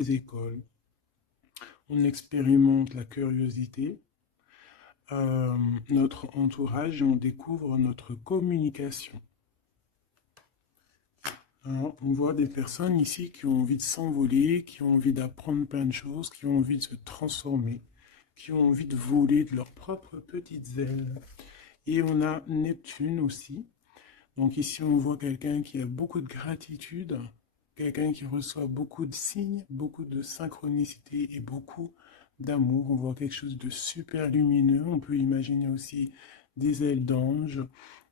les écoles, on expérimente la curiosité, notre entourage et on découvre notre communication. Alors, on voit des personnes ici qui ont envie de s'envoler, qui ont envie d'apprendre plein de choses, qui ont envie de se transformer, qui ont envie de voler de leurs propres petites ailes. Et on a Neptune aussi. Donc ici, on voit quelqu'un qui a beaucoup de gratitude, quelqu'un qui reçoit beaucoup de signes, beaucoup de synchronicité et beaucoup d'amour. On voit quelque chose de super lumineux. On peut imaginer aussi des ailes d'ange.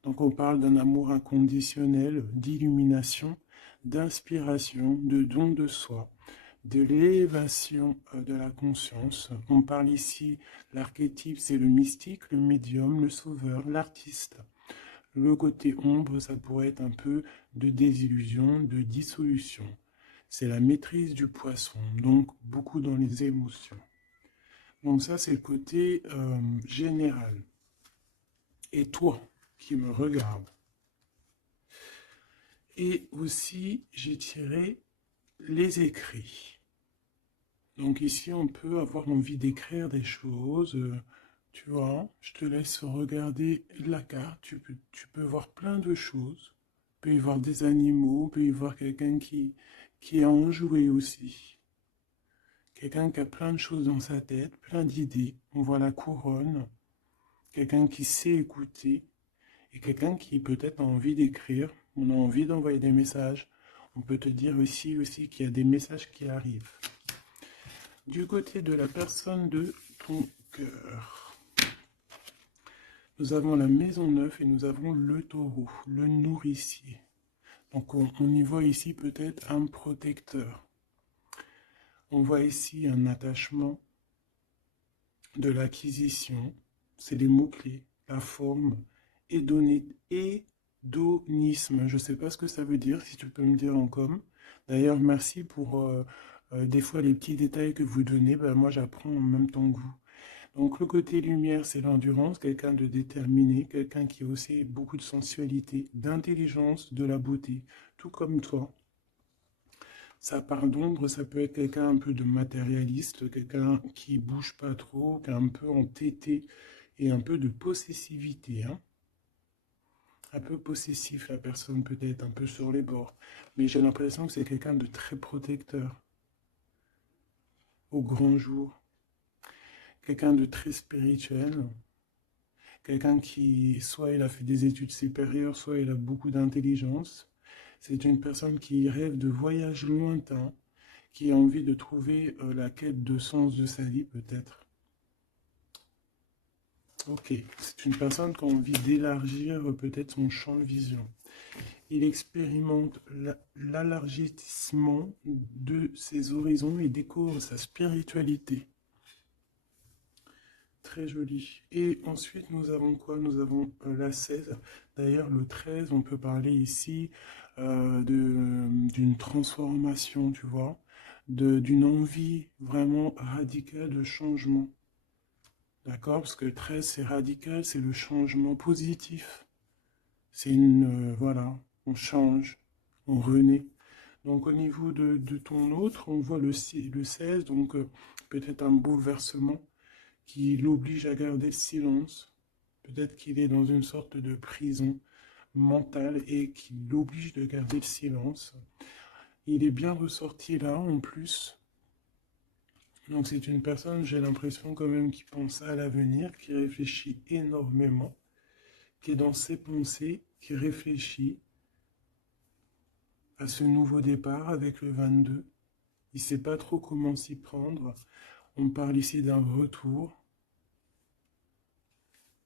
Donc on parle d'un amour inconditionnel, d'illumination, d'inspiration, de don de soi, de l'élévation de la conscience. On parle ici, l'archétype, c'est le mystique, le médium, le sauveur, l'artiste. Le côté ombre, ça pourrait être un peu de désillusion, de dissolution. C'est la maîtrise du poisson, donc beaucoup dans les émotions. Donc ça, c'est le côté général. Et toi, qui me regarde. Et aussi, j'ai tiré les écrits. Donc ici, on peut avoir envie d'écrire des choses. Tu vois, je te laisse regarder la carte. Tu peux voir plein de choses. Il peut y voir des animaux, il peut y voir quelqu'un qui est enjoué aussi. Quelqu'un qui a plein de choses dans sa tête, plein d'idées. On voit la couronne. Quelqu'un qui sait écouter. Et quelqu'un qui peut-être a envie d'écrire. On a envie d'envoyer des messages. On peut te dire aussi qu'il y a des messages qui arrivent. Du côté de la personne de ton cœur, nous avons la maison 9 et nous avons le taureau, le nourricier. Donc on y voit ici peut-être un protecteur. On voit ici un attachement, de l'acquisition, c'est les mots-clés, la forme, hédonisme. Je ne sais pas ce que ça veut dire, si tu peux me dire en com. D'ailleurs, merci pour des fois les petits détails que vous donnez. Ben, moi, j'apprends en même temps que vous. Donc le côté lumière, c'est l'endurance, quelqu'un de déterminé, quelqu'un qui a aussi beaucoup de sensualité, d'intelligence, de la beauté, tout comme toi. Ça part d'ombre, ça peut être quelqu'un un peu de matérialiste, quelqu'un qui bouge pas trop, qui est un peu entêté et un peu de possessivité. Hein. Un peu possessif, la personne peut-être un peu sur les bords. Mais j'ai l'impression que c'est quelqu'un de très protecteur au grand jour. Quelqu'un de très spirituel, quelqu'un qui, soit il a fait des études supérieures, soit il a beaucoup d'intelligence. C'est une personne qui rêve de voyages lointains, qui a envie de trouver la quête de sens de sa vie, peut-être. Ok, c'est une personne qui a envie d'élargir peut-être son champ de vision. Il expérimente l'élargissement de ses horizons et découvre sa spiritualité. Très joli. Et ensuite, nous avons quoi? Nous avons la 16. D'ailleurs, le 13, on peut parler ici d'une transformation, tu vois, d'une envie vraiment radicale de changement. D'accord? Parce que le 13, c'est radical, c'est le changement positif. C'est voilà, on change, on renaît. Donc au niveau de ton autre, on voit le 16, donc peut-être un bouleversement qui l'oblige à garder le silence. Peut-être qu'il est dans une sorte de prison mentale et qui l'oblige de garder le silence. Il est bien ressorti là en plus. Donc c'est une personne, j'ai l'impression quand même, qui pense à l'avenir, qui réfléchit énormément, qui est dans ses pensées, qui réfléchit à ce nouveau départ avec le 22. Il ne sait pas trop comment s'y prendre. On parle ici d'un retour.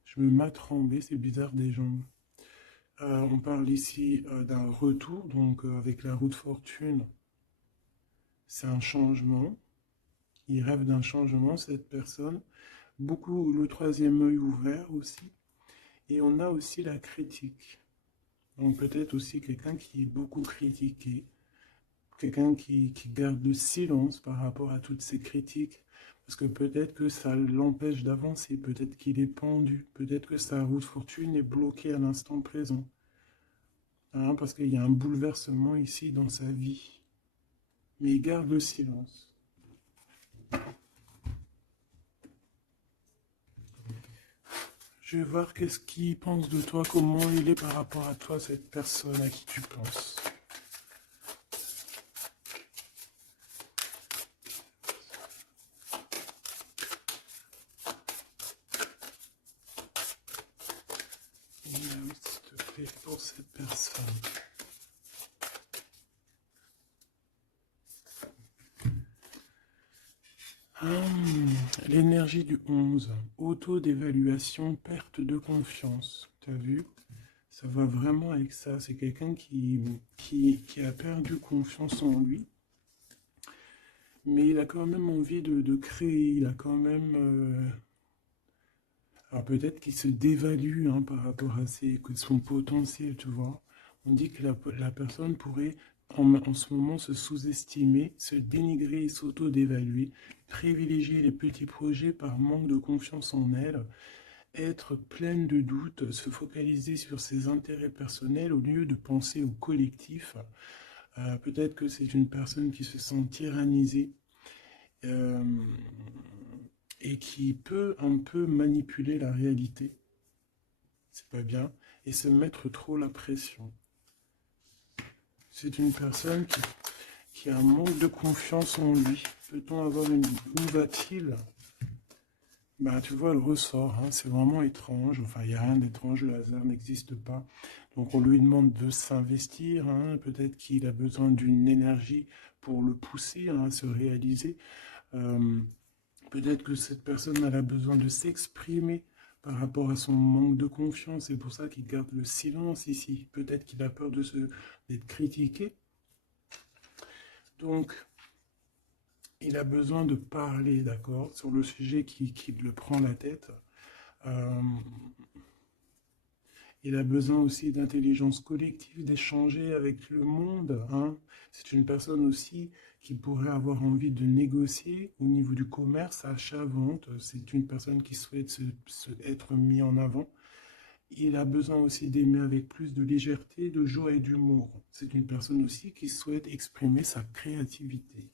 Je me mets trembler, c'est bizarre des jambes. On parle ici d'un retour, donc avec la roue de fortune, c'est un changement. Il rêve d'un changement, cette personne. Beaucoup le troisième œil ouvert aussi. Et on a aussi la critique. Donc peut-être aussi quelqu'un qui est beaucoup critiqué, quelqu'un qui garde le silence par rapport à toutes ces critiques. Parce que peut-être que ça l'empêche d'avancer, peut-être qu'il est pendu, peut-être que sa roue de fortune est bloquée à l'instant présent. Hein, parce qu'il y a un bouleversement ici dans sa vie. Mais il garde le silence. Je vais voir qu'est-ce qu'il pense de toi, comment il est par rapport à toi, cette personne à qui tu penses. S'il te plaît, pour cette personne. L'énergie du 11, auto-d'évaluation, perte de confiance. T'as vu? Ça va vraiment avec ça. C'est quelqu'un qui a perdu confiance en lui, mais il a quand même envie de créer. Il a quand même. Alors peut-être qu'il se dévalue hein, par rapport à son potentiel, tu vois. On dit que la personne pourrait en ce moment se sous-estimer, se dénigrer et s'auto-dévaluer, privilégier les petits projets par manque de confiance en elle, être pleine de doutes, se focaliser sur ses intérêts personnels au lieu de penser au collectif. Peut-être que c'est une personne qui se sent tyrannisée euh, et qui peut un peu manipuler la réalité, c'est pas bien, et se mettre trop la pression. C'est une personne qui a un manque de confiance en lui. Peut-on avoir une... Où va-t-il? Bah, tu vois, le ressort, hein, c'est vraiment étrange. Enfin, il n'y a rien d'étrange, le hasard n'existe pas. Donc, on lui demande de s'investir. Hein, peut-être qu'il a besoin d'une énergie pour le pousser hein, à se réaliser. Euh, Peut-être que cette personne elle a besoin de s'exprimer par rapport à son manque de confiance. C'est pour ça qu'il garde le silence ici. Peut-être qu'il a peur d'être critiqué. Donc, il a besoin de parler, d'accord, sur le sujet qui le prend la tête. Euh, il a besoin aussi d'intelligence collective, d'échanger avec le monde. Hein. C'est une personne aussi qui pourrait avoir envie de négocier au niveau du commerce, achat-vente. C'est une personne qui souhaite être mis en avant. Il a besoin aussi d'aimer avec plus de légèreté, de joie et d'humour. C'est une personne aussi qui souhaite exprimer sa créativité.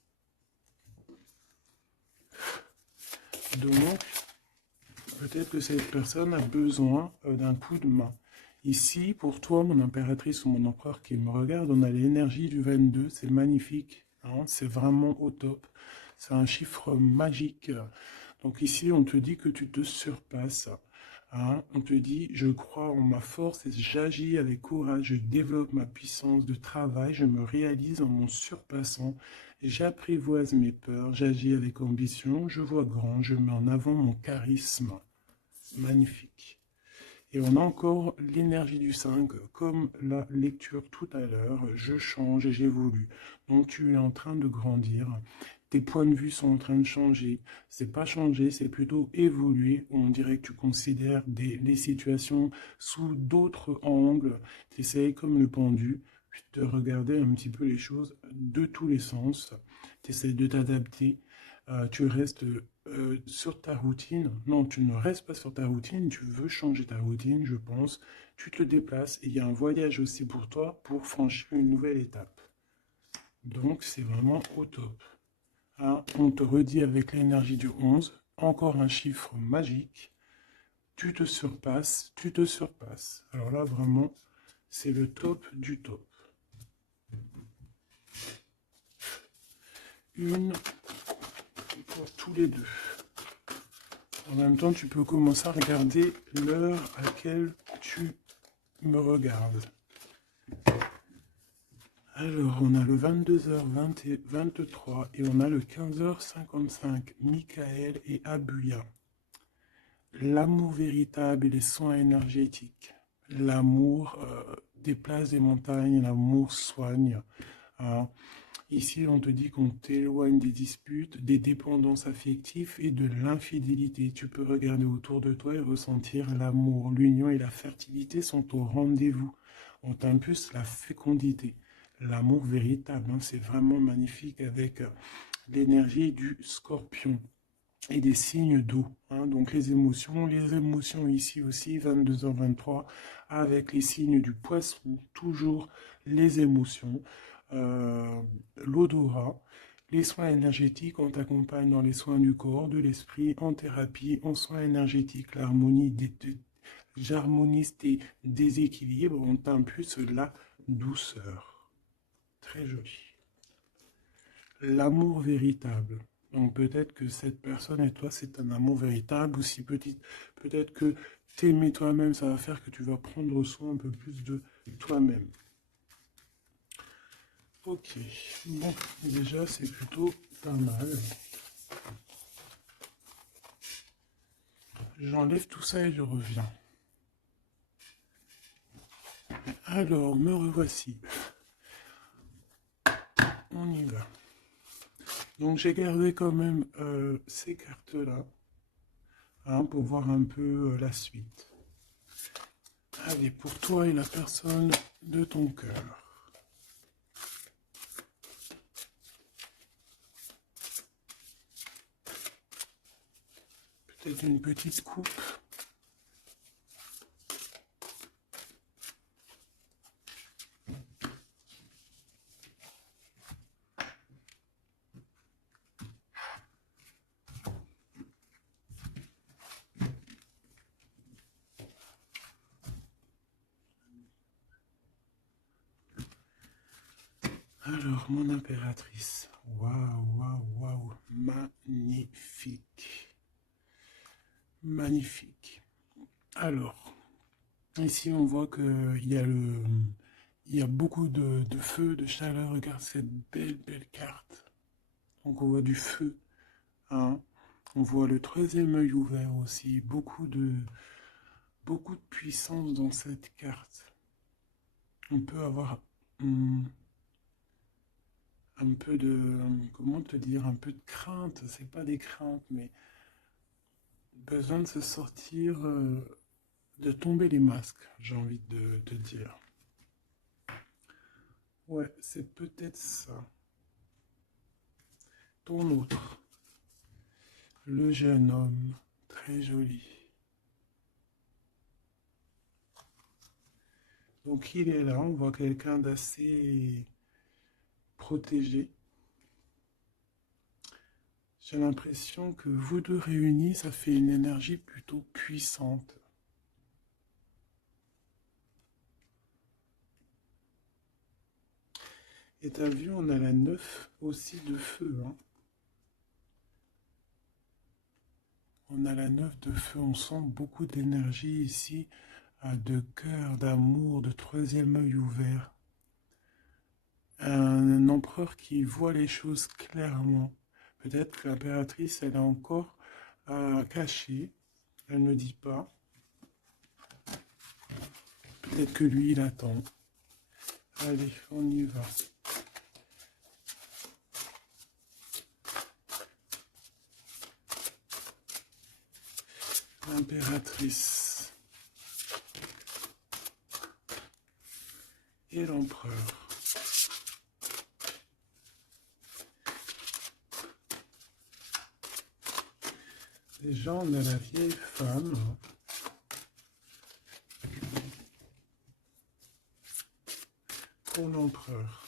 Donc, peut-être que cette personne a besoin d'un coup de main. Ici, pour toi, mon impératrice ou mon empereur qui me regarde, on a l'énergie du 22, c'est magnifique, hein, c'est vraiment au top. C'est un chiffre magique. Donc ici, on te dit que tu te surpasses. Hein. On te dit, je crois en ma force et j'agis avec courage, je développe ma puissance de travail, je me réalise en mon surpassant, j'apprivoise mes peurs, j'agis avec ambition, je vois grand, je mets en avant mon charisme. Magnifique. Et on a encore l'énergie du 5, comme la lecture tout à l'heure, je change et j'évolue. Donc tu es en train de grandir, tes points de vue sont en train de changer. C'est pas changer, c'est plutôt évoluer. On dirait que tu considères les situations sous d'autres angles. Tu essayes comme le pendu de regarder un petit peu les choses de tous les sens. Tu essayes de t'adapter. Tu restes sur ta routine. Non, tu ne restes pas sur ta routine. Tu veux changer ta routine, je pense. Tu te déplaces et il y a un voyage aussi pour toi pour franchir une nouvelle étape. Donc, c'est vraiment au top. Hein, on te redit avec l'énergie du 11, encore un chiffre magique. Tu te surpasses, tu te surpasses. Alors là, vraiment, c'est le top du top. Une pour tous les deux. En même temps, tu peux commencer à regarder l'heure à laquelle tu me regardes. Alors, on a le 22h23 et on a le 15h55. Michael et Abuya. L'amour véritable et les soins énergétiques. L'amour déplace des montagnes, l'amour soigne. Hein. Ici, on te dit qu'on t'éloigne des disputes, des dépendances affectives et de l'infidélité. Tu peux regarder autour de toi et ressentir l'amour. L'union et la fertilité sont au rendez-vous. On t'impulse la fécondité. L'amour véritable, hein, c'est vraiment magnifique avec l'énergie du scorpion et des signes d'eau. Hein, donc les émotions ici aussi, 22h23, avec les signes du poisson, toujours les émotions, l'odorat, Les soins énergétiques, on t'accompagne dans les soins du corps, de l'esprit, en thérapie, en soins énergétiques, j'harmonise tes déséquilibres, on t'impulse la douceur. Très joli. L'amour véritable. Donc peut-être que cette personne et toi, c'est un amour véritable, ou si peut-être que t'aimer toi-même, ça va faire que tu vas prendre soin un peu plus de toi-même. Ok, bon, déjà c'est plutôt pas mal. J'enlève tout ça et je reviens. Alors, me revoici. On y va. Donc j'ai gardé quand même ces cartes-là, hein, pour voir un peu la suite. Allez, pour toi et la personne de ton cœur. Peut-être une petite coupe. Alors, mon impératrice. Waouh, waouh, waouh. Magnifique. Magnifique. Alors, ici, on voit il y a beaucoup de feu, de chaleur. Regarde cette belle, belle carte. Donc, on voit du feu, hein. On voit le troisième œil ouvert aussi. Beaucoup de puissance dans cette carte. On peut avoir un peu de, comment te dire, un peu de crainte. C'est pas des craintes, mais besoin de se sortir, de tomber les masques, j'ai envie de te dire. Ouais, c'est peut-être ça. Ton autre, le jeune homme, très joli. Donc il est là, on voit quelqu'un d'assez protégé. J'ai l'impression que vous deux réunis, ça fait une énergie plutôt puissante. Et t'as vu, on a la 9 aussi de feu, hein. On a la 9 de feu, on sent beaucoup d'énergie ici, de cœur, d'amour, de troisième œil ouvert. Un empereur qui voit les choses clairement. Peut-être que l'impératrice, elle est encore cachée, elle ne dit pas. Peut-être que lui, il attend. Allez, on y va. L'impératrice et l'empereur. Déjà, on a la vieille femme. Pour l'empereur.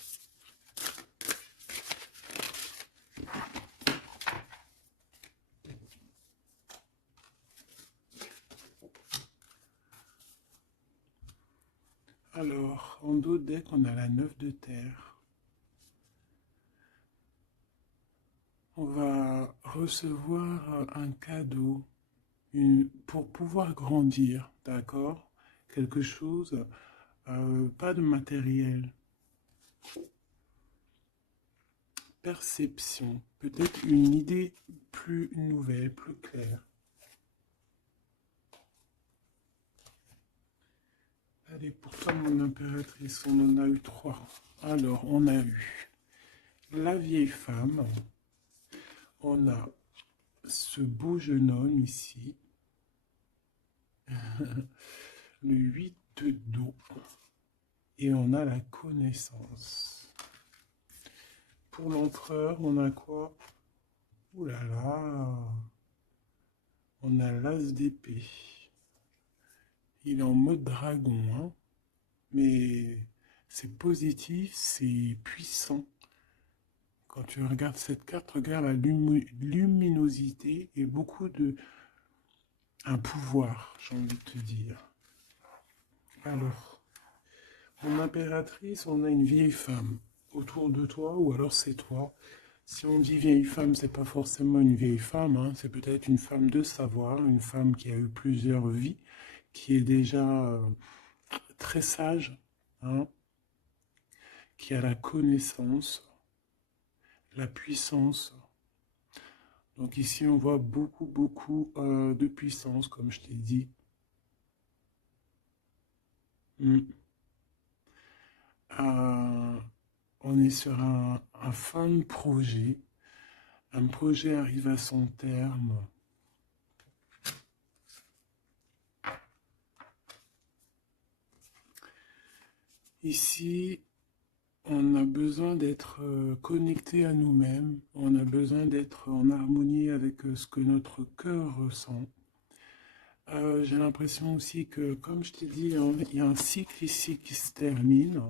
Alors, en dos de deck, on a la 9 de terre. On va recevoir un cadeau pour pouvoir grandir, d'accord? Quelque chose, pas de matériel. Perception, peut-être une idée plus nouvelle, plus claire. Allez, pour toi, mon impératrice, on en a eu 3. Alors, on a eu la vieille femme. On a ce beau jeune homme ici. Le 8 de dos. Et on a la connaissance. Pour l'empereur, on a quoi? Ouh là là. On a l'as d'épée. Il est en mode dragon, hein. Mais c'est positif, c'est puissant. Quand tu regardes cette carte, regarde la luminosité et beaucoup de... un pouvoir, j'ai envie de te dire. Alors, mon impératrice, on a une vieille femme autour de toi, ou alors c'est toi. Si on dit vieille femme, c'est pas forcément une vieille femme, hein, c'est peut-être une femme de savoir, une femme qui a eu plusieurs vies, qui est déjà très sage, hein, qui a la connaissance, la puissance. Donc ici, on voit beaucoup de puissance, comme je t'ai dit. Mm. Euh, on est sur un fin de projet. Un projet arrive à son terme. Ici, on a besoin d'être connecté à nous-mêmes. On a besoin d'être en harmonie avec ce que notre cœur ressent. J'ai l'impression aussi que, comme je t'ai dit, hein, il y a un cycle ici qui se termine.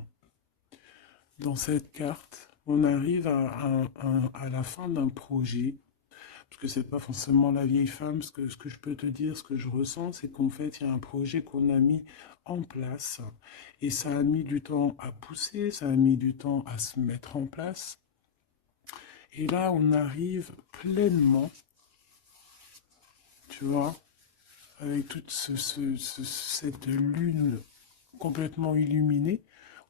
Dans cette carte, on arrive à la fin d'un projet, parce que c'est pas forcément la vieille femme, ce que je peux te dire, ce que je ressens, c'est qu'en fait, il y a un projet qu'on a mis en place, et ça a mis du temps à pousser, ça a mis du temps à se mettre en place, et là, on arrive pleinement, tu vois, avec toute cette lune complètement illuminée,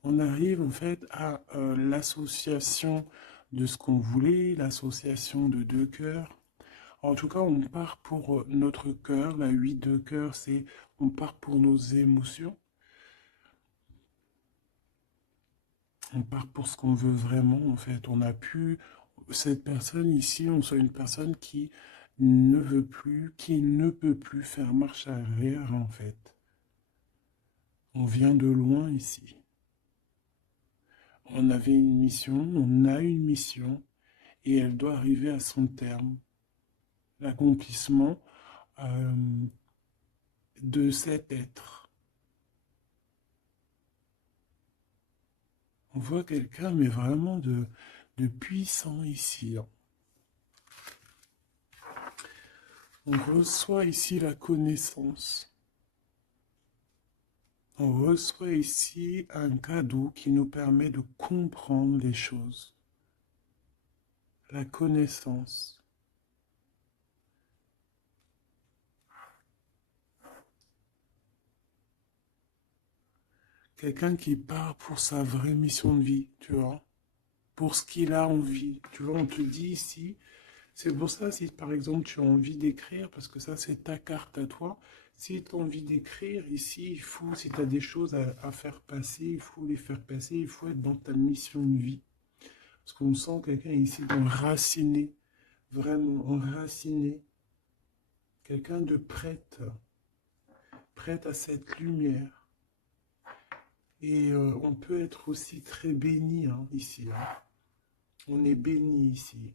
on arrive en fait à l'association de ce qu'on voulait, l'association de deux cœurs. En tout cas, on part pour notre cœur. La 8 de cœur, c'est on part pour nos émotions. On part pour ce qu'on veut vraiment, en fait. On a pu, cette personne ici, on soit une personne qui ne veut plus, qui ne peut plus faire marche arrière, en fait. On vient de loin ici. On avait une mission, on a une mission, et elle doit arriver à son terme. L'accomplissement euh, de cet être. On voit quelqu'un, mais vraiment de puissant ici, hein. On reçoit ici la connaissance. On reçoit ici un cadeau qui nous permet de comprendre les choses. La connaissance. Quelqu'un qui part pour sa vraie mission de vie, tu vois. Pour ce qu'il a envie. Tu vois, on te dit ici, c'est pour ça, si par exemple tu as envie d'écrire, parce que ça c'est ta carte à toi, si tu as envie d'écrire, ici, il faut, si tu as des choses à faire passer, il faut les faire passer, il faut être dans ta mission de vie. Parce qu'on sent quelqu'un ici enraciné, vraiment enraciné, quelqu'un de prête à cette lumière. Et on peut être aussi très béni, hein, ici, hein. On est béni ici.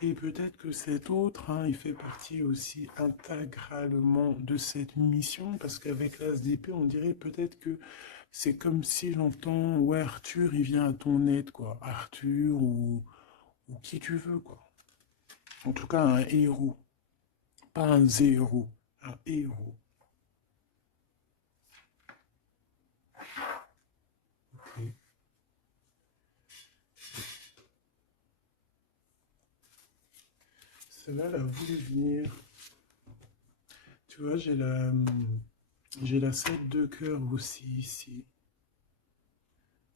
Et peut-être que cet autre, hein, il fait partie aussi intégralement de cette mission, parce qu'avec l'As d'épée, on dirait peut-être que c'est comme si j'entends, ouais, Arthur, il vient à ton aide, quoi. Arthur ou qui tu veux, quoi. En tout cas, un héros. Pas un zéro, un héros. Ok. Celle-là, elle a voulu venir. Tu vois, j'ai la 7 de cœur aussi ici.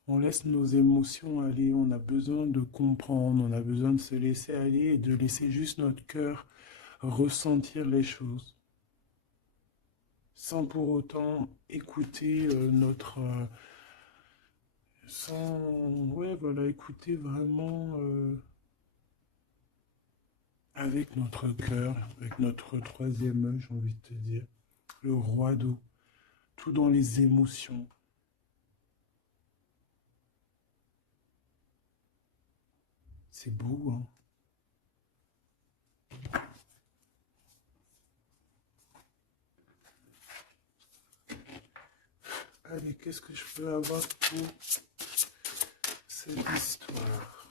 On laisse nos émotions aller, on a besoin de comprendre, on a besoin de se laisser aller et de laisser juste notre cœur ressentir les choses. Sans pour autant écouter sans, ouais, voilà, écouter vraiment avec notre cœur, avec notre troisième œil, j'ai envie de te dire. Le roi d'eau, tout dans les émotions. C'est beau, hein. Allez, qu'est-ce que je peux avoir pour cette histoire?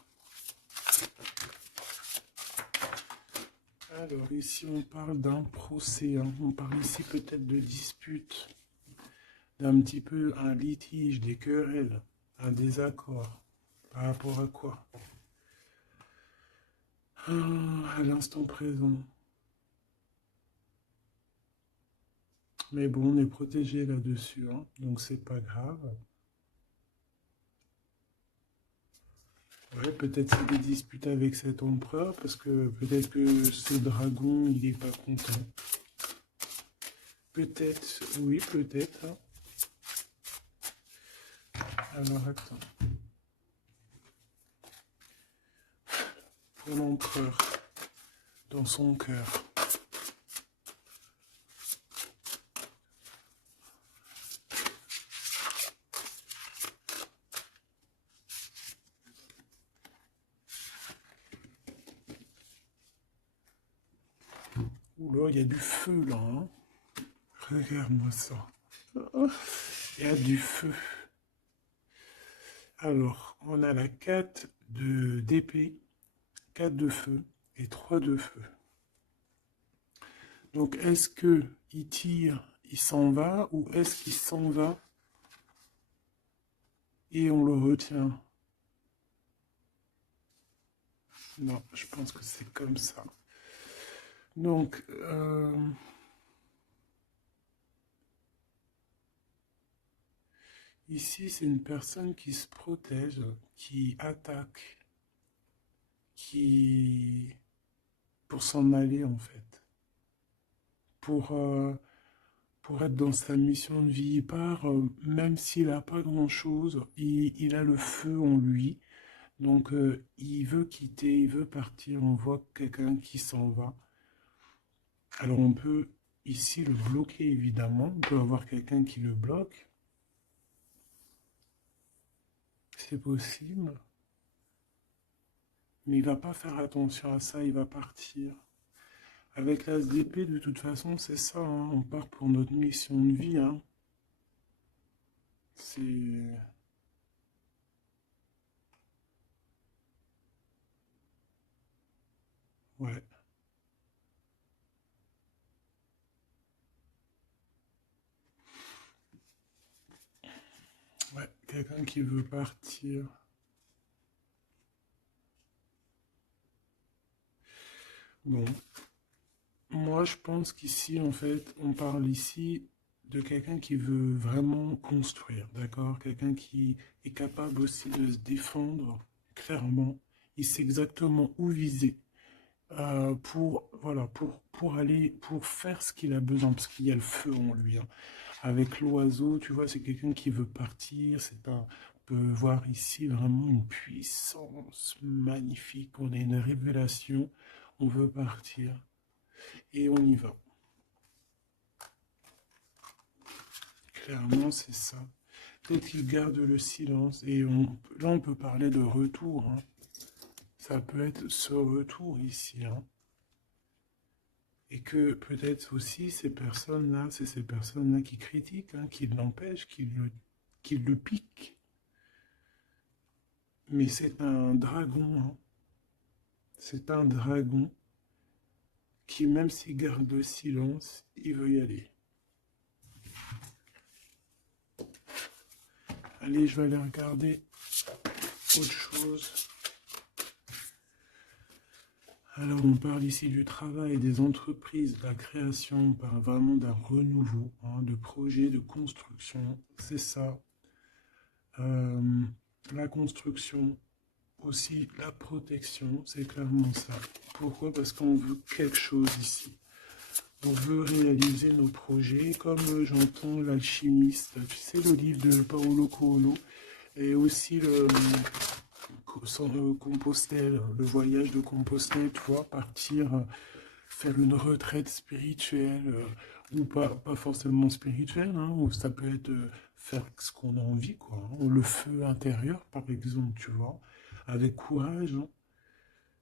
Alors, ici, on parle d'un procès, hein. On parle ici peut-être de dispute, d'un petit peu un litige, des querelles, un désaccord. Par rapport à quoi? À l'instant présent. Mais bon, on est protégé là-dessus, hein, donc c'est pas grave. Ouais, peut-être c'est des disputes avec cet empereur, parce que peut-être que ce dragon, il est pas content. Peut-être, oui, peut-être, hein. Alors attends. Pour l'empereur, dans son cœur. Oula, il y a du feu là, hein. Regarde-moi ça. Il y a du feu. Alors, on a la 4 d'épée, 4 de feu et 3 de feu. Donc, est-ce que il tire, il s'en va, ou est-ce qu'il s'en va et on le retient? Non, je pense que c'est comme ça. Donc, ici, c'est une personne qui se protège, qui attaque, qui... pour s'en aller en fait. Pour, euh, pour être dans sa mission de vie, il part, même s'il n'a pas grand-chose, il a le feu en lui. Donc, il veut quitter, il veut partir. On voit quelqu'un qui s'en va. Alors, on peut ici le bloquer, évidemment. On peut avoir quelqu'un qui le bloque. C'est possible. Mais il va pas faire attention à ça, il va partir. Avec l'as d'épée, de toute façon, c'est ça, hein. On part pour notre mission de vie, hein. C'est... Ouais. Ouais, quelqu'un qui veut partir. Bon, moi je pense qu'ici, en fait, on parle ici de quelqu'un qui veut vraiment construire, d'accord? Quelqu'un qui est capable aussi de se défendre clairement. Il sait exactement où viser pour, voilà, pour aller, pour faire ce qu'il a besoin, parce qu'il y a le feu en lui, hein. Avec l'oiseau, tu vois, c'est quelqu'un qui veut partir. On peut voir ici vraiment une puissance magnifique. On a une révélation. On veut partir et on y va. Clairement, c'est ça. Peut-être qu'il garde le silence et là, on peut parler de retour, hein. Ça peut être ce retour ici, hein. Et que peut-être aussi ces personnes-là, c'est ces personnes-là qui critiquent, hein, qui l'empêchent, qui le piquent. Mais c'est un dragon, hein. C'est un dragon qui, même s'il garde le silence, il veut y aller. Allez, je vais aller regarder autre chose. Alors, on parle ici du travail, des entreprises, de la création, on parle vraiment d'un renouveau, hein, de projet, de construction. C'est ça. Euh, la construction, aussi la protection, c'est clairement ça. Pourquoi? Parce qu'on veut quelque chose ici. On veut réaliser nos projets, comme j'entends l'alchimiste, tu sais, le livre de Paolo Coelho, et aussi Compostelle, le voyage de Compostelle, tu vois, partir, faire une retraite spirituelle, ou pas forcément spirituelle, hein, ou ça peut être faire ce qu'on a envie, quoi, hein, ou le feu intérieur, par exemple, tu vois, avec courage, hein,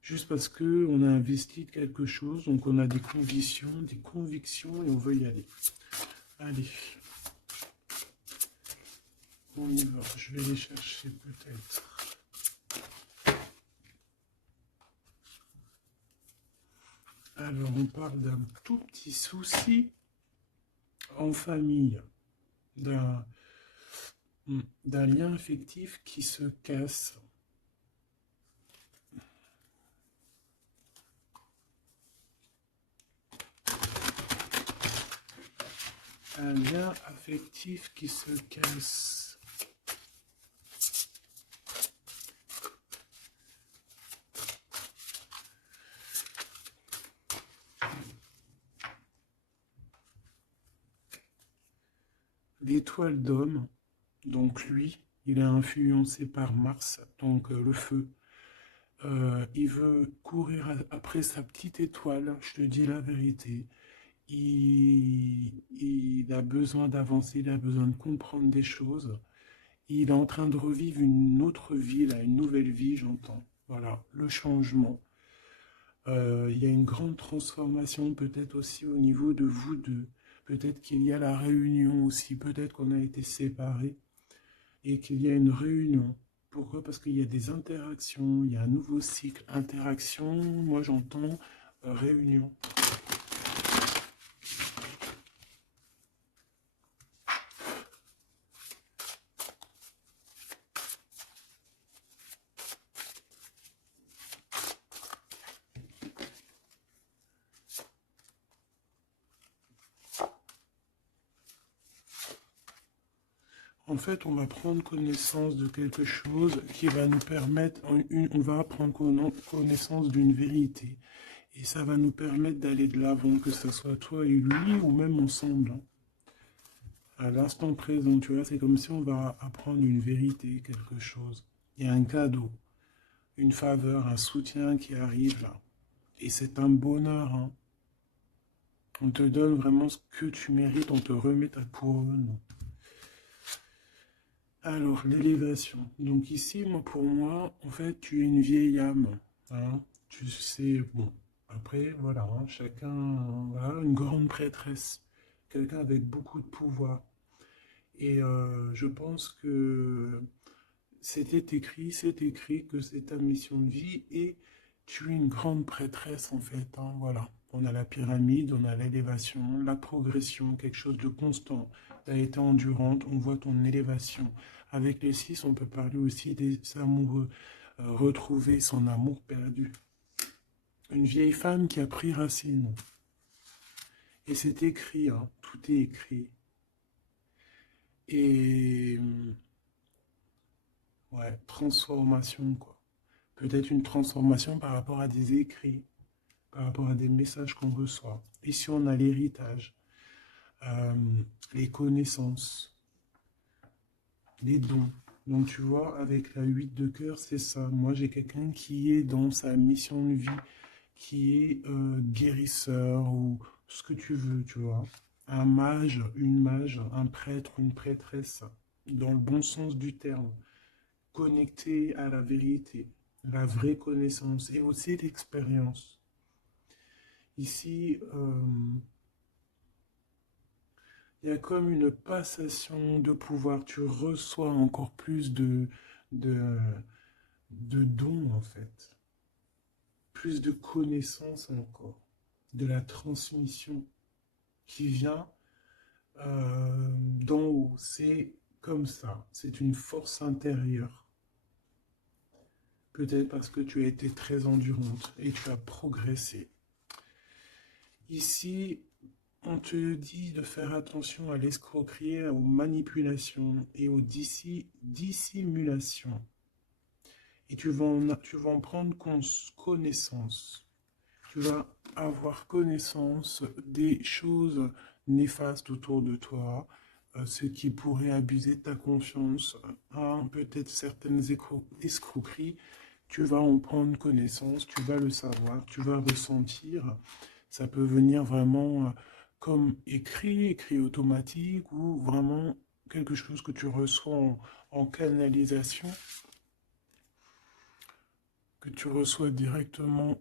juste parce que on a investi quelque chose, donc on a des convictions et on veut y aller. Allez, on y va. Je vais les chercher peut-être. Alors, on parle d'un tout petit souci en famille, d'un d'un lien affectif qui se casse. Un lien affectif qui se casse. L'étoile d'homme, donc lui, il est influencé par Mars, donc le feu. Il veut courir après sa petite étoile, je te dis la vérité. Il a besoin d'avancer, il a besoin de comprendre des choses. Il est en train de revivre une autre vie, là, une nouvelle vie, j'entends. Voilà, le changement. Il y a une grande transformation peut-être aussi au niveau de vous deux. Peut-être qu'il y a la réunion aussi, peut-être qu'on a été séparés et qu'il y a une réunion. Pourquoi? Parce qu'il y a des interactions, il y a un nouveau cycle. Interaction, moi j'entends réunion. En fait, on va prendre connaissance de quelque chose qui va nous permettre, on va prendre connaissance d'une vérité. Et ça va nous permettre d'aller de l'avant, que ce soit toi et lui ou même ensemble, hein. À l'instant présent, tu vois, c'est comme si on va apprendre une vérité, quelque chose. Il y a un cadeau, une faveur, un soutien qui arrive là. Et c'est un bonheur, hein. On te donne vraiment ce que tu mérites, on te remet ta couronne. Alors, l'élévation. Donc ici, moi, pour moi, en fait, tu es une vieille âme, hein. Tu sais, bon, après, voilà, hein, chacun, voilà, une grande prêtresse, quelqu'un avec beaucoup de pouvoir. Et je pense que c'est écrit que c'est ta mission de vie et tu es une grande prêtresse en fait, hein, voilà. On a la pyramide, on a l'élévation, la progression, quelque chose de constant. Tu as été endurante, on voit ton élévation. Avec les 6, on peut parler aussi des amoureux, retrouver son amour perdu. Une vieille femme qui a pris racine. Et c'est écrit, hein, tout est écrit. Et ouais, transformation, quoi. Peut-être une transformation par rapport à des écrits, par rapport à des messages qu'on reçoit. Ici, on a l'héritage, euh, les connaissances, les dons. Donc, tu vois, avec la 8 de cœur, c'est ça. Moi, j'ai quelqu'un qui est dans sa mission de vie, qui est guérisseur ou ce que tu veux, tu vois. Un mage, un prêtre, une prêtresse, dans le bon sens du terme, connecté à la vérité, la vraie connaissance et aussi l'expérience. Ici, il y a comme une passation de pouvoir. Tu reçois encore plus de, de dons, en fait. Plus de connaissances encore. De la transmission qui vient d'en haut. C'est comme ça. C'est une force intérieure. Peut-être parce que tu as été très endurante et tu as progressé. Ici, on te dit de faire attention à l'escroquerie, aux manipulations et aux dissimulations. Et tu vas en prendre connaissance. Tu vas avoir connaissance des choses néfastes autour de toi, ce qui pourrait abuser de ta confiance, hein, peut-être certaines escroqueries. Tu vas en prendre connaissance, tu vas le savoir, tu vas ressentir. Ça peut venir vraiment comme écrit automatique ou vraiment quelque chose que tu reçois en canalisation, que tu reçois directement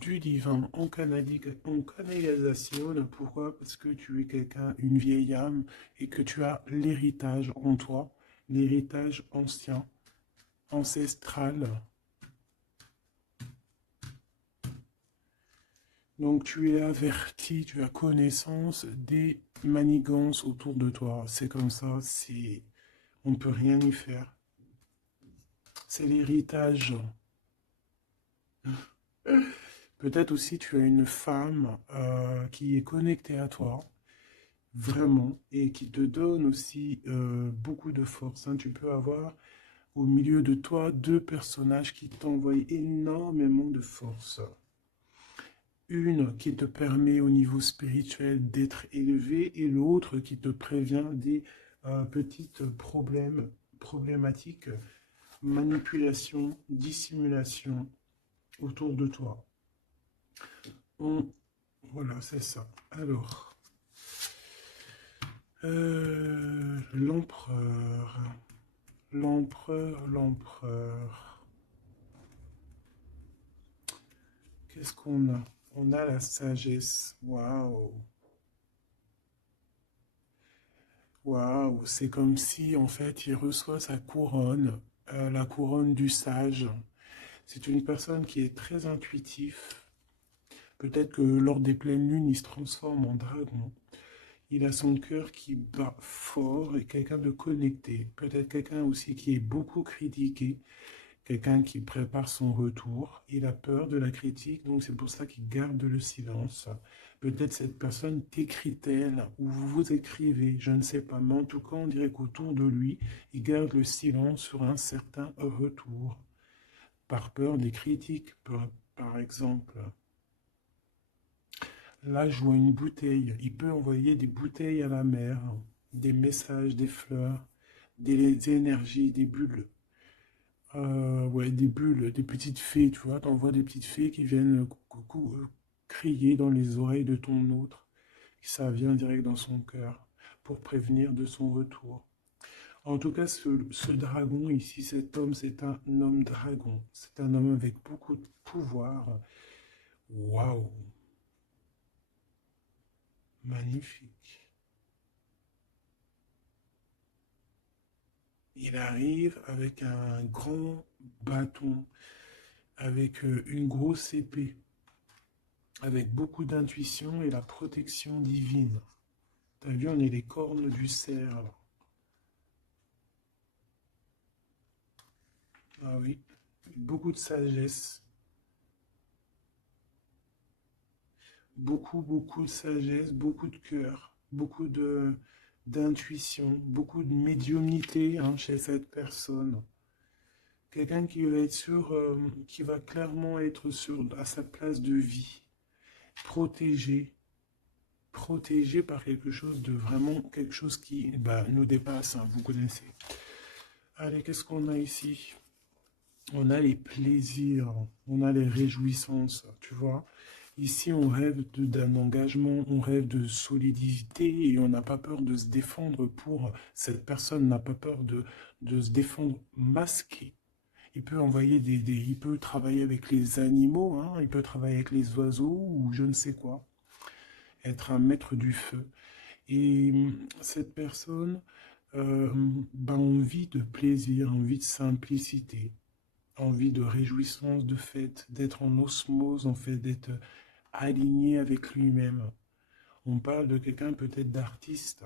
du divin en canalisation. Pourquoi? Parce que tu es quelqu'un, une vieille âme, et que tu as l'héritage en toi, l'héritage ancien, ancestral. Donc tu es averti, tu as connaissance des manigances autour de toi. C'est comme ça, on ne peut rien y faire. C'est l'héritage. Peut-être aussi tu as une femme qui est connectée à toi, vraiment, et qui te donne aussi beaucoup de force, hein. Tu peux avoir au milieu de toi deux personnages qui t'envoient énormément de force. Une qui te permet au niveau spirituel d'être élevé et l'autre qui te prévient des petites problématiques, manipulation, dissimulation autour de toi. Voilà, c'est ça. Alors, l'empereur, l'empereur. Qu'est-ce qu'on a? On a la sagesse. Waouh. Waouh. C'est comme si, en fait, il reçoit sa couronne, la couronne du sage. C'est une personne qui est très intuitif. Peut-être que lors des pleines lunes, il se transforme en dragon. Il a son cœur qui bat fort et quelqu'un de connecté. Peut-être quelqu'un aussi qui est beaucoup critiqué. Quelqu'un qui prépare son retour. Il a peur de la critique, donc c'est pour ça qu'il garde le silence. Peut-être cette personne t'écrit-elle ou vous vous écrivez, je ne sais pas. Mais en tout cas, on dirait qu'autour de lui, il garde le silence sur un certain retour. Par peur des critiques, par exemple. Là, je vois une bouteille. Il peut envoyer des bouteilles à la mer, des messages, des fleurs, des énergies, des bulles. Ouais, des bulles, des petites fées, tu vois. T'envoies des petites fées qui viennent crier dans les oreilles de ton autre. Ça vient direct dans son cœur pour prévenir de son retour. En tout cas, ce dragon ici, cet homme, c'est un homme dragon. C'est un homme avec beaucoup de pouvoir. Waouh, magnifique. Il arrive avec un grand bâton, avec une grosse épée, avec beaucoup d'intuition et la protection divine. T'as vu, on est les cornes du cerf. Ah oui, beaucoup de sagesse. Beaucoup de sagesse, beaucoup de cœur, beaucoup de d'intuition, beaucoup de médiumnité, hein, chez cette personne. Quelqu'un qui va être sûr, qui va clairement être sûr à sa place de vie, protégé, protégé par quelque chose de vraiment, quelque chose qui bah, nous dépasse, hein, vous connaissez. Allez, qu'est-ce qu'on a ici? On a les plaisirs, on a les réjouissances, tu vois. Ici, on rêve d'un engagement, on rêve de solidité et on n'a pas peur de se défendre pour... Cette personne n'a pas peur de se défendre masqué. Il peut envoyer il peut travailler avec les animaux, hein, il peut travailler avec les oiseaux ou je ne sais quoi. Être un maître du feu. Et cette personne a envie de plaisir, envie de simplicité, envie de réjouissance, de fête, d'être en osmose, en fait, d'être aligné avec lui-même. On parle de quelqu'un peut-être d'artiste.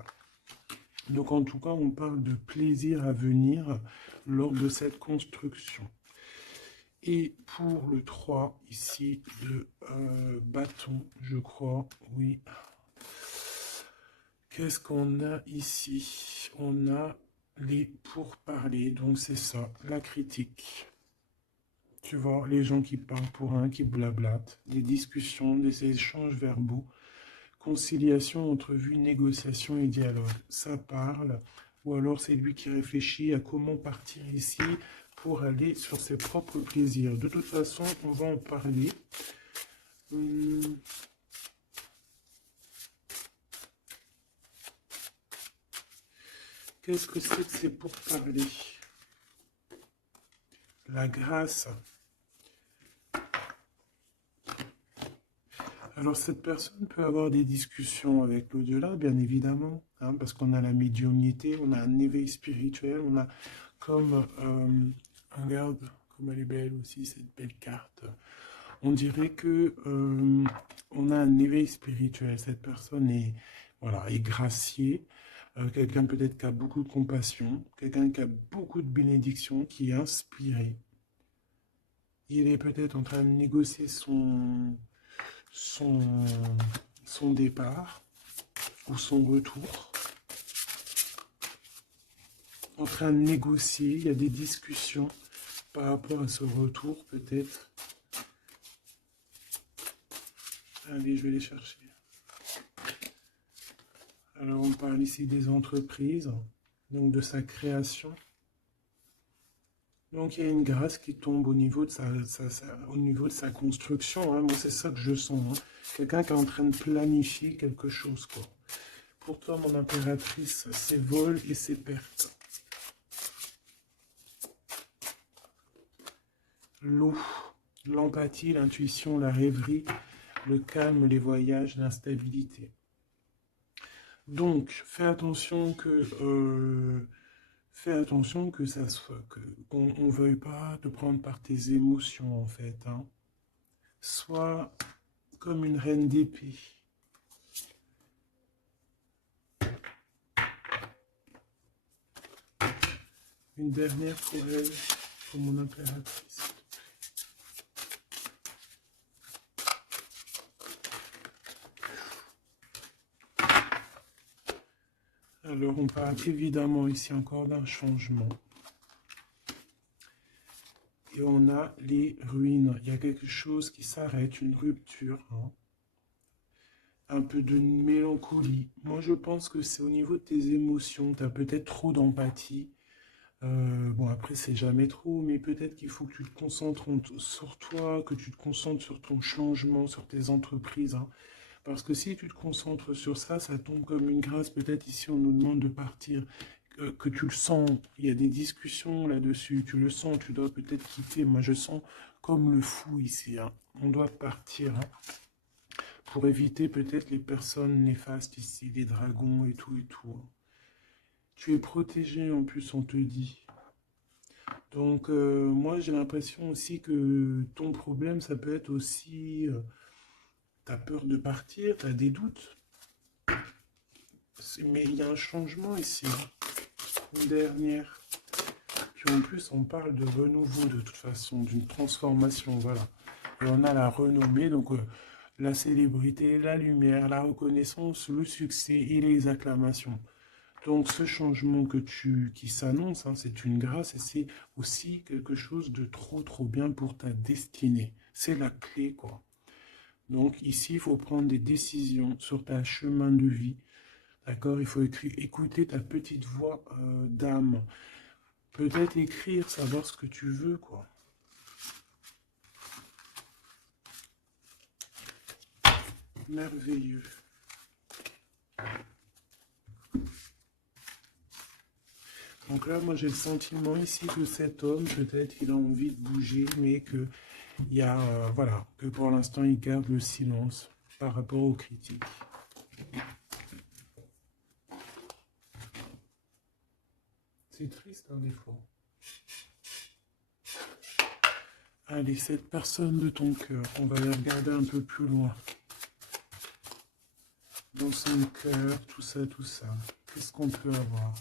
Donc en tout cas, on parle de plaisir à venir lors de cette construction. Et pour le 3 ici de bâton, je crois, oui. Qu'est-ce qu'on a ici? On a les pourparlers, donc c'est ça, la critique. Tu vois, les gens qui parlent pour un, qui blablatent, des discussions, des échanges verbaux, conciliation entre vue, négociation et dialogue. Ça parle, ou alors c'est lui qui réfléchit à comment partir ici pour aller sur ses propres plaisirs. De toute façon, on va en parler. Qu'est-ce que c'est pour parler? La grâce. Alors cette personne peut avoir des discussions avec l'au-delà, bien évidemment, hein, parce qu'on a la médiumnité, on a un éveil spirituel, on a comme, regarde comme elle est belle aussi, cette belle carte. On dirait que on a un éveil spirituel. Cette personne est, voilà, est graciée. Quelqu'un peut-être qui a beaucoup de compassion, quelqu'un qui a beaucoup de bénédiction, qui est inspiré. Il est peut-être en train de négocier son, son départ ou son retour. En train de négocier, il y a des discussions par rapport à ce retour peut-être. Allez, je vais les chercher. Alors, on parle ici des entreprises, donc de sa création. Donc, il y a une grâce qui tombe au niveau de au niveau de sa construction. Hein. Moi, c'est ça que je sens. Hein. Quelqu'un qui est en train de planifier quelque chose, quoi. Pour toi, mon impératrice, c'est vol et c'est perte. L'eau, l'empathie, l'intuition, la rêverie, le calme, les voyages, l'instabilité. Donc, fais attention que ça soit, qu'on ne veuille pas te prendre par tes émotions, en fait. Hein. Sois comme une reine d'épée. Une dernière pour elle, pour mon impératrice. Alors, on parle évidemment ici encore d'un changement. Et on a les ruines. Il y a quelque chose qui s'arrête, une rupture. Hein. Un peu de mélancolie. Moi, je pense que c'est au niveau de tes émotions. Tu as peut-être trop d'empathie. Bon, après, c'est jamais trop, mais peut-être qu'il faut que tu te concentres sur toi, que tu te concentres sur ton changement, sur tes entreprises. Hein. Parce que si tu te concentres sur ça, ça tombe comme une grâce. Peut-être ici, on nous demande de partir, que tu le sens. Il y a des discussions là-dessus. Tu le sens, tu dois peut-être quitter. Moi, je sens comme le fou ici. Hein. On doit partir. Hein, pour éviter peut-être les personnes néfastes ici, les dragons et tout et tout. Hein. Tu es protégé en plus, on te dit. Donc, moi, j'ai l'impression aussi que ton problème, ça peut être aussi... tu as peur de partir, tu as des doutes. Mais il y a un changement ici. Une dernière. Puis en plus, on parle de renouveau de toute façon, d'une transformation, voilà. Et on a la renommée, donc la célébrité, la lumière, la reconnaissance, le succès et les acclamations. Donc ce changement qui s'annonce, hein, c'est une grâce et c'est aussi quelque chose de trop trop bien pour ta destinée. C'est la clé, quoi. Donc ici, il faut prendre des décisions sur ta chemin de vie. D'accord? Il faut écouter ta petite voix d'âme. Peut-être écrire, savoir ce que tu veux, quoi. Merveilleux. Donc là, moi j'ai le sentiment ici que cet homme, peut-être il a envie de bouger, mais que il y a, voilà, que pour l'instant il garde le silence par rapport aux critiques. C'est triste, hein, des fois. Allez, cette personne de ton cœur, on va la regarder un peu plus loin. Dans son cœur, tout ça, tout ça. Qu'est-ce qu'on peut avoir?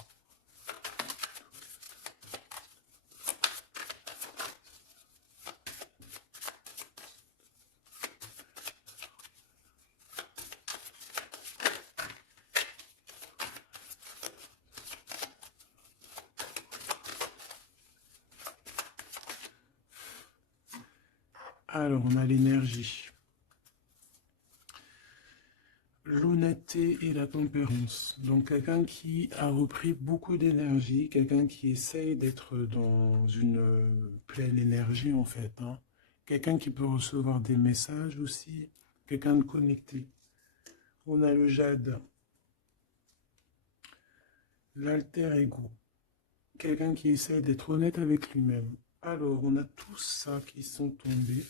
Alors, on a l'énergie. L'honnêteté et la tempérance. Donc, quelqu'un qui a repris beaucoup d'énergie, quelqu'un qui essaye d'être dans une pleine énergie, en fait. Hein. Quelqu'un qui peut recevoir des messages aussi, quelqu'un de connecté. On a le jade, l'alter ego. Quelqu'un qui essaye d'être honnête avec lui-même. Alors, on a tous ça qui sont tombés.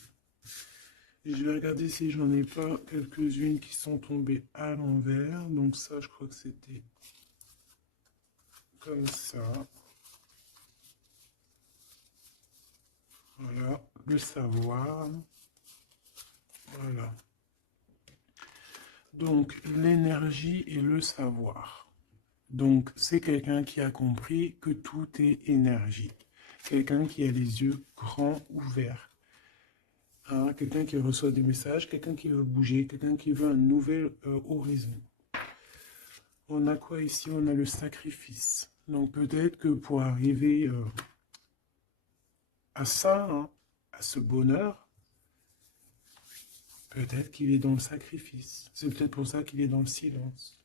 Et je vais regarder si j'en ai pas quelques-unes qui sont tombées à l'envers. Donc ça, je crois que c'était comme ça. Voilà, le savoir. Voilà. Donc, l'énergie et le savoir. Donc, c'est quelqu'un qui a compris que tout est énergie. Quelqu'un qui a les yeux grands ouverts. Hein, quelqu'un qui reçoit des messages, quelqu'un qui veut bouger, quelqu'un qui veut un nouvel horizon. On a quoi ici? On a le sacrifice. Donc, peut-être que pour arriver à ça, hein, à ce bonheur, peut-être qu'il est dans le sacrifice. C'est peut-être pour ça qu'il est dans le silence.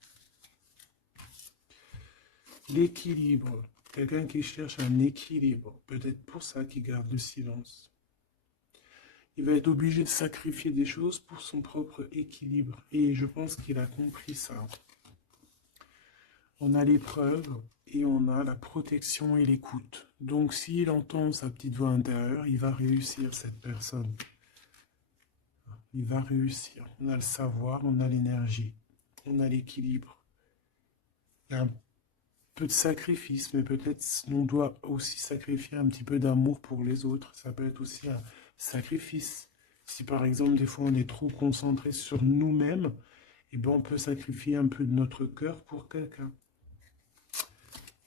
L'équilibre. Quelqu'un qui cherche un équilibre. Peut-être pour ça qu'il garde le silence. Il va être obligé de sacrifier des choses pour son propre équilibre. Et je pense qu'il a compris ça. On a l'épreuve et on a la protection et l'écoute. Donc s'il entend sa petite voix intérieure, il va réussir, cette personne. Il va réussir. On a le savoir, on a l'énergie, on a l'équilibre. Il y a un peu de sacrifice, mais peut-être on doit aussi sacrifier un petit peu d'amour pour les autres. Ça peut être aussi un sacrifice. Si par exemple, des fois, on est trop concentré sur nous-mêmes, eh ben, on peut sacrifier un peu de notre cœur pour quelqu'un.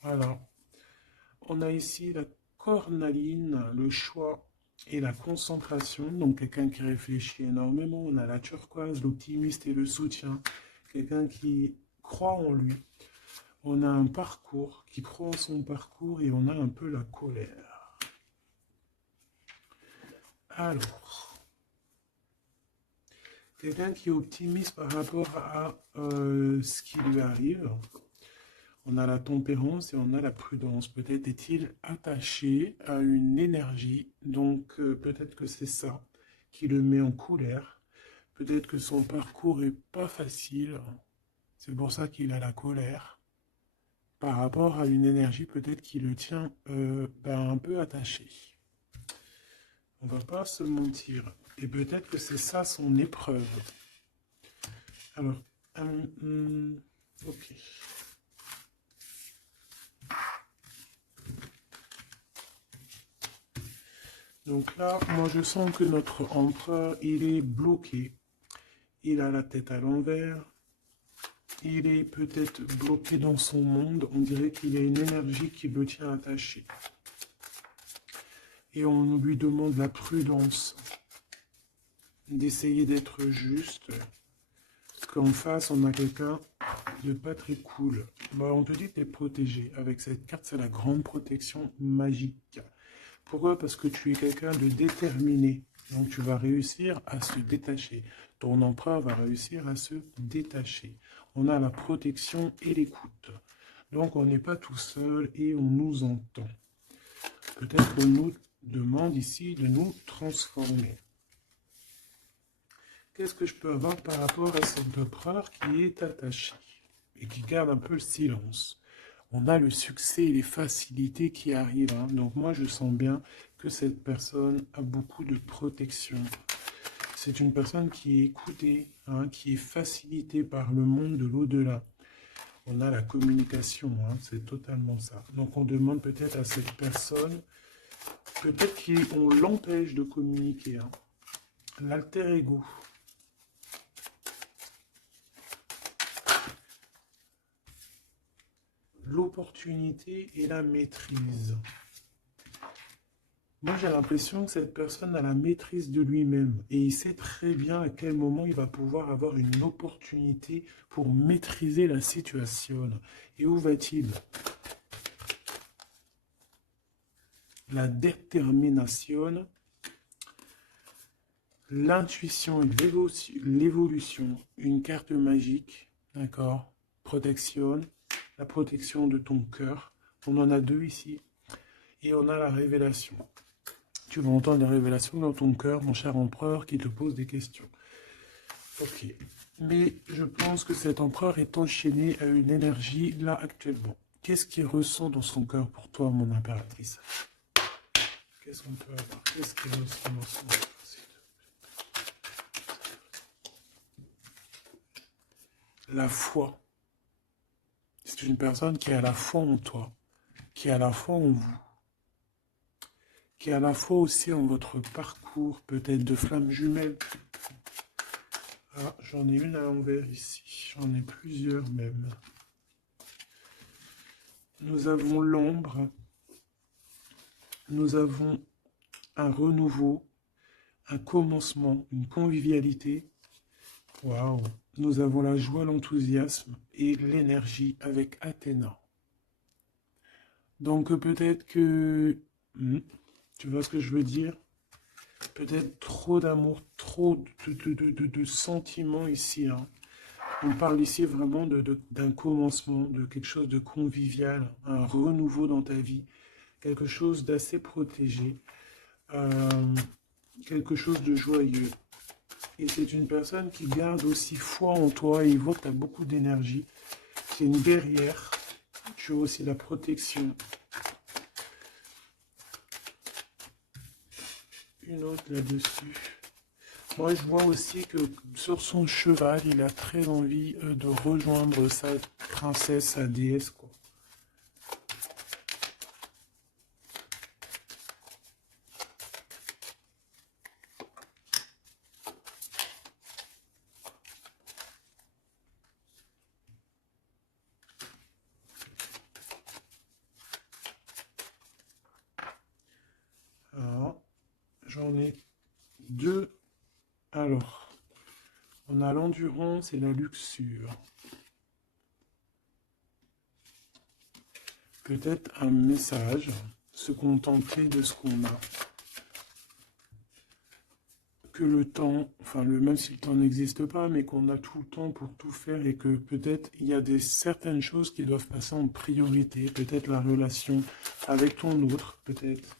Voilà. On a ici la cornaline, le choix et la concentration. Donc, quelqu'un qui réfléchit énormément. On a la turquoise, l'optimiste et le soutien. Quelqu'un qui croit en lui. On a un parcours, qui croit en son parcours, et on a un peu la colère. Alors, quelqu'un qui est optimiste par rapport à ce qui lui arrive. On a la tempérance et on a la prudence. Peut-être est-il attaché à une énergie, donc peut-être que c'est ça qui le met en colère. Peut-être que son parcours est pas facile, c'est pour ça qu'il a la colère. Par rapport à une énergie peut-être qui le tient un peu attaché. On va pas se mentir. Et peut-être que c'est ça son épreuve. Alors, ok. Donc là, moi je sens que notre empereur, il est bloqué. Il a la tête à l'envers. Il est peut-être bloqué dans son monde. On dirait qu'il y a une énergie qui le tient attaché. Et on lui demande la prudence, d'essayer d'être juste. Qu'en face, on a quelqu'un de pas très cool. Bah, on te dit que tu es protégé. Avec cette carte, c'est la grande protection magique. Pourquoi? Parce que tu es quelqu'un de déterminé. Donc tu vas réussir à se détacher. Ton empereur va réussir à se détacher. On a la protection et l'écoute. Donc on n'est pas tout seul et on nous entend. Peut-être qu'on nous demande ici de nous transformer. Qu'est-ce que je peux avoir par rapport à cet empereur qui est attaché et qui garde un peu le silence? On a le succès et les facilités qui arrivent. Hein. Donc moi, je sens bien que cette personne a beaucoup de protection. C'est une personne qui est écoutée, hein, qui est facilitée par le monde de l'au-delà. On a la communication, hein, c'est totalement ça. Donc on demande peut-être à cette personne, peut-être qu'on l'empêche de communiquer. Hein. L'alter ego. L'opportunité et la maîtrise. Moi, j'ai l'impression que cette personne a la maîtrise de lui-même et il sait très bien à quel moment il va pouvoir avoir une opportunité pour maîtriser la situation. Et où va-t-il? La détermination, l'intuition et l'évolution, une carte magique, d'accord? Protection, la protection de ton cœur. On en a deux ici. Et on a la révélation. Tu vas entendre des révélations dans ton cœur, mon cher empereur, qui te pose des questions. Ok. Mais je pense que cet empereur est enchaîné à une énergie, là, actuellement. Qu'est-ce qu'il ressent dans son cœur pour toi, mon impératrice? Qu'est-ce qu'on peut avoir? Qu'est-ce qu'il ressent dans son cœur? La foi. C'est une personne qui a la foi en toi, qui a la foi en vous, qui a la foi aussi en votre parcours, peut-être de flamme jumelle. Ah, j'en ai une à l'envers ici. J'en ai plusieurs même. Nous avons l'ombre. Nous avons un renouveau, un commencement, une convivialité. Waouh! Nous avons la joie, l'enthousiasme et l'énergie avec Athéna. Donc peut-être que... tu vois ce que je veux dire? Peut-être trop d'amour, trop de sentiments ici, hein. On parle ici vraiment d'un commencement, de quelque chose de convivial, un renouveau dans ta vie, quelque chose d'assez protégé, euh, quelque chose de joyeux. Et c'est une personne qui garde aussi foi en toi et il voit que tu as beaucoup d'énergie. C'est une guerrière. Tu as aussi la protection. Une autre là-dessus. Moi, je vois aussi que sur son cheval, il a très envie de rejoindre sa princesse, sa déesse, quoi. Alors, j'en ai deux. Alors, on a l'endurance et la luxure. Peut-être un message, se contenter de ce qu'on a. Que le temps, enfin même si le temps n'existe pas, mais qu'on a tout le temps pour tout faire et que peut-être il y a certaines choses qui doivent passer en priorité. Peut-être la relation avec ton autre, peut-être.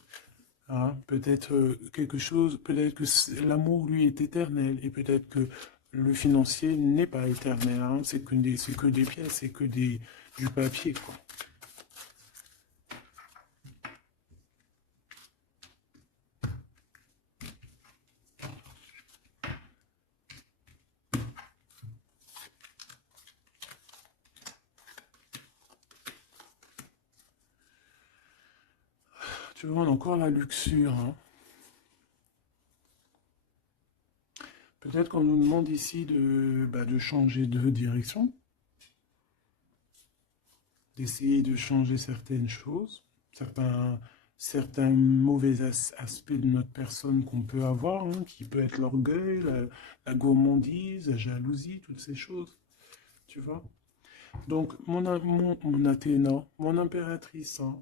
Hein, peut-être quelque chose, peut-être que l'amour, lui, est éternel, et peut-être que le financier n'est pas éternel, hein, c'est que des pièces, c'est que du papier, quoi. Tu vois, on a encore la luxure, hein. Peut-être qu'on nous demande ici de changer de direction, d'essayer de changer certaines choses, certains mauvais aspects de notre personne qu'on peut avoir, hein, qui peut être l'orgueil, la gourmandise, la jalousie, toutes ces choses, tu vois. Donc, mon Athéna, mon impératrice, hein,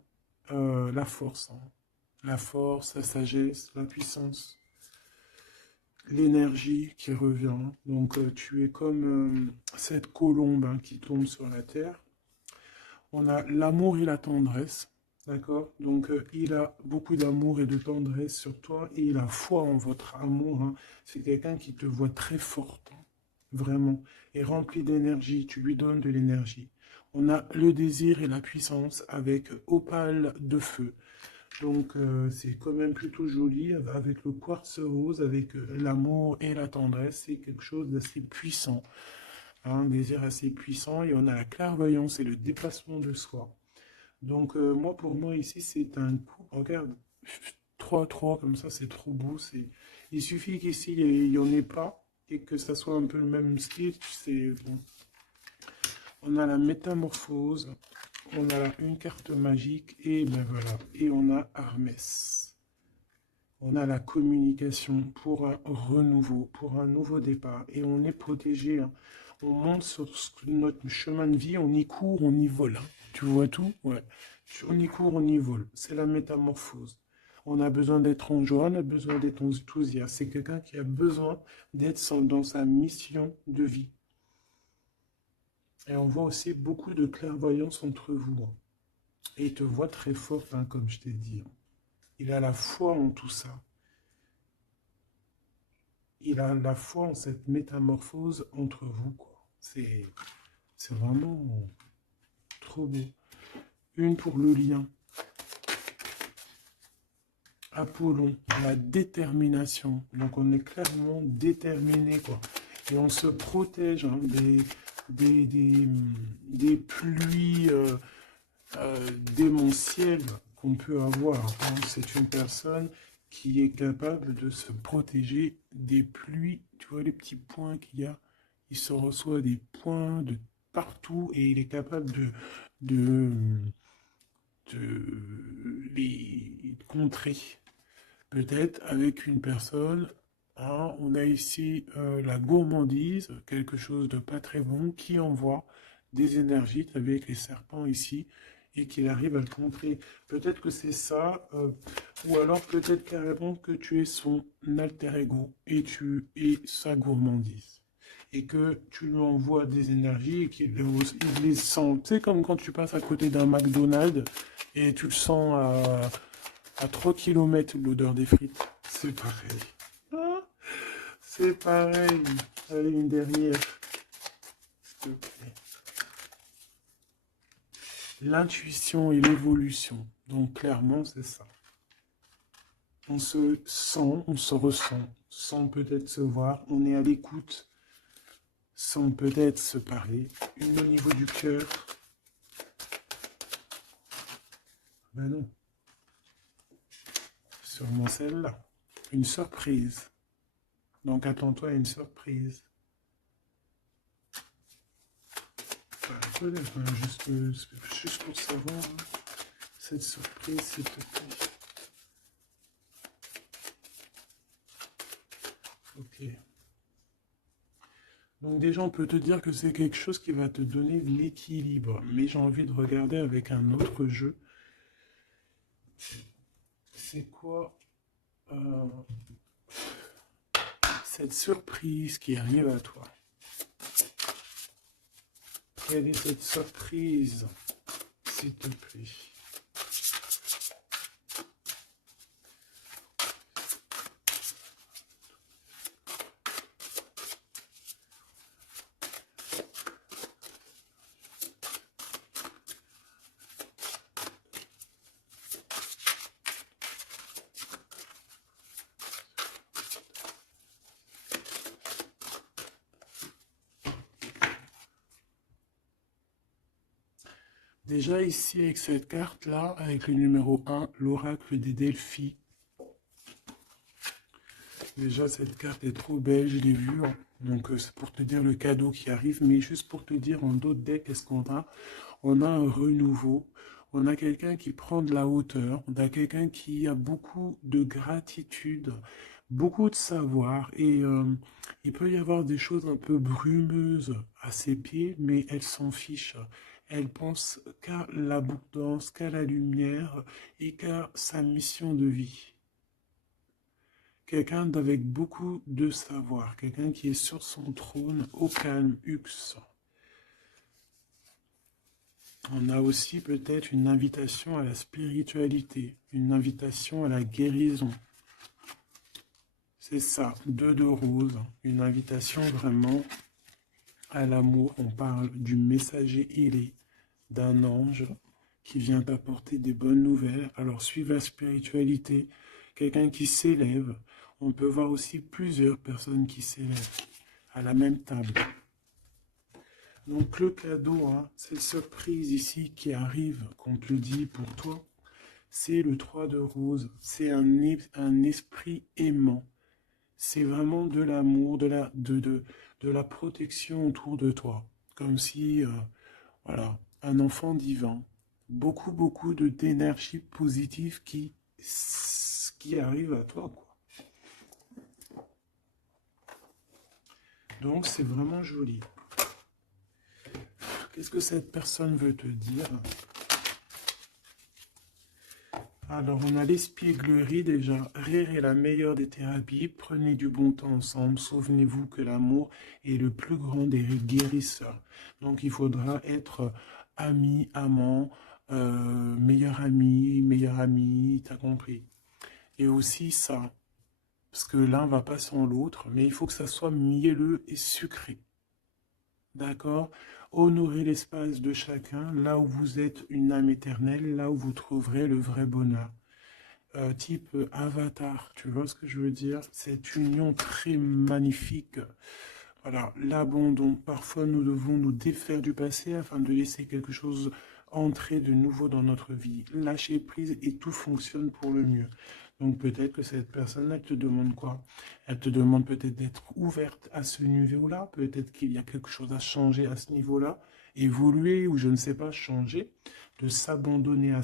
la force, hein, la force, la sagesse, la puissance, l'énergie qui revient. Donc, tu es comme cette colombe, hein, qui tombe sur la terre. On a l'amour et la tendresse, d'accord? Donc, il a beaucoup d'amour et de tendresse sur toi et il a foi en votre amour, hein. C'est quelqu'un qui te voit très forte, hein, vraiment, et rempli d'énergie. Tu lui donnes de l'énergie. On a le désir et la puissance avec opale de feu. Donc, c'est quand même plutôt joli avec le quartz rose, avec l'amour et la tendresse. C'est quelque chose d'assez puissant, hein, un désir assez puissant. Et on a la clairvoyance et le dépassement de soi. Donc, moi, pour moi, ici, c'est un coup. Regarde, 3-3 comme ça, c'est trop beau. Il suffit qu'ici, il n'y en ait pas et que ça soit un peu le même style. C'est bon. On a la métamorphose. On a une carte magique et ben voilà. Et on a Hermès. On a la communication pour un renouveau, pour un nouveau départ. Et on est protégé, hein. On monte sur notre chemin de vie, on y court, on y vole, hein. Tu vois tout? Ouais. On y court, on y vole. C'est la métamorphose. On a besoin d'être en joie, on a besoin d'être enthousiaste. C'est quelqu'un qui a besoin d'être dans sa mission de vie. Et on voit aussi beaucoup de clairvoyance entre vous, hein. Et il te voit très forte, hein, comme je t'ai dit, hein. Il a la foi en tout ça. Il a la foi en cette métamorphose entre vous, quoi. C'est vraiment trop beau. Une pour le lien. Apollon, la détermination. Donc on est clairement déterminé, quoi. Et on se protège, hein, des pluies démentielles qu'on peut avoir, hein. C'est une personne qui est capable de se protéger des pluies Tu vois les petits points qu'il y a? Il se reçoit des points de partout et il est capable de, de les contrer. Peut-être avec une personne, hein, on a ici la gourmandise, quelque chose de pas très bon, qui envoie des énergies, avec les serpents ici, et qu'il arrive à le contrer. Peut-être que c'est ça, ou alors peut-être carrément que tu es son alter ego, et tu es sa gourmandise. Et que tu lui envoies des énergies et qu'il il les sent. Tu sais, comme quand tu passes à côté d'un McDonald's et tu le sens à 3 km l'odeur des frites. C'est pareil. Ah, c'est pareil. Allez, une dernière, s'il te plaît. L'intuition et l'évolution. Donc clairement, c'est ça. On se sent, on se ressent, sans peut-être se voir. On est à l'écoute, sans peut-être se parler. Une au niveau du cœur. Ben non. Sûrement celle-là. Une surprise. Donc attends-toi à une surprise. Peut-être, hein, juste pour savoir, hein, cette surprise, s'il te plaît. Ok. Donc déjà, on peut te dire que c'est quelque chose qui va te donner de l'équilibre. Mais j'ai envie de regarder avec un autre jeu. C'est quoi cette surprise qui arrive à toi? Quelle est cette surprise, s'il te plaît? Déjà ici, avec cette carte-là, avec le numéro 1, l'oracle des Delphi. Déjà, cette carte est trop belle, je l'ai vue, hein. Donc, c'est pour te dire le cadeau qui arrive. Mais juste pour te dire, en d'autres decks, qu'est-ce qu'on a? On a un renouveau. On a quelqu'un qui prend de la hauteur. On a quelqu'un qui a beaucoup de gratitude, beaucoup de savoir. Et il peut y avoir des choses un peu brumeuses à ses pieds, mais elle s'en fiche. Elle pense qu'à l'abondance, qu'à la lumière et qu'à sa mission de vie. Quelqu'un d'avec beaucoup de savoir, quelqu'un qui est sur son trône, au calme, Hux. On a aussi peut-être une invitation à la spiritualité, une invitation à la guérison. C'est ça, deux de rose, une invitation vraiment à l'amour. On parle du messager ailé, d'un ange qui vient t'apporter des bonnes nouvelles. Alors suive la spiritualité, quelqu'un qui s'élève. On peut voir aussi plusieurs personnes qui s'élèvent à la même table. Donc le cadeau, hein, cette surprise ici qui arrive, qu'on te le dit pour toi, c'est le 3 de rose. C'est un esprit aimant. C'est vraiment de l'amour, de la protection autour de toi. Comme si, voilà, un enfant divin. Beaucoup, beaucoup d'énergie positive qui arrive à toi, quoi. Donc c'est vraiment joli. Qu'est-ce que cette personne veut te dire? Alors, on a l'espièglerie déjà. Rire est la meilleure des thérapies. Prenez du bon temps ensemble. Souvenez-vous que l'amour est le plus grand des guérisseurs. Donc, il faudra être ami, amant, meilleur ami, t'as compris. Et aussi ça, parce que l'un va pas sans l'autre, mais il faut que ça soit mielleux et sucré. D'accord? Honorez l'espace de chacun, là où vous êtes une âme éternelle, là où vous trouverez le vrai bonheur. Type Avatar, tu vois ce que je veux dire? Cette union très magnifique. Voilà, l'abandon. Parfois, nous devons nous défaire du passé afin de laisser quelque chose entrer de nouveau dans notre vie. Lâcher prise et tout fonctionne pour le mieux. Donc peut-être que cette personne, elle te demande quoi? Elle te demande peut-être d'être ouverte à ce niveau-là, peut-être qu'il y a quelque chose à changer à ce niveau-là, évoluer ou je ne sais pas, changer, de s'abandonner à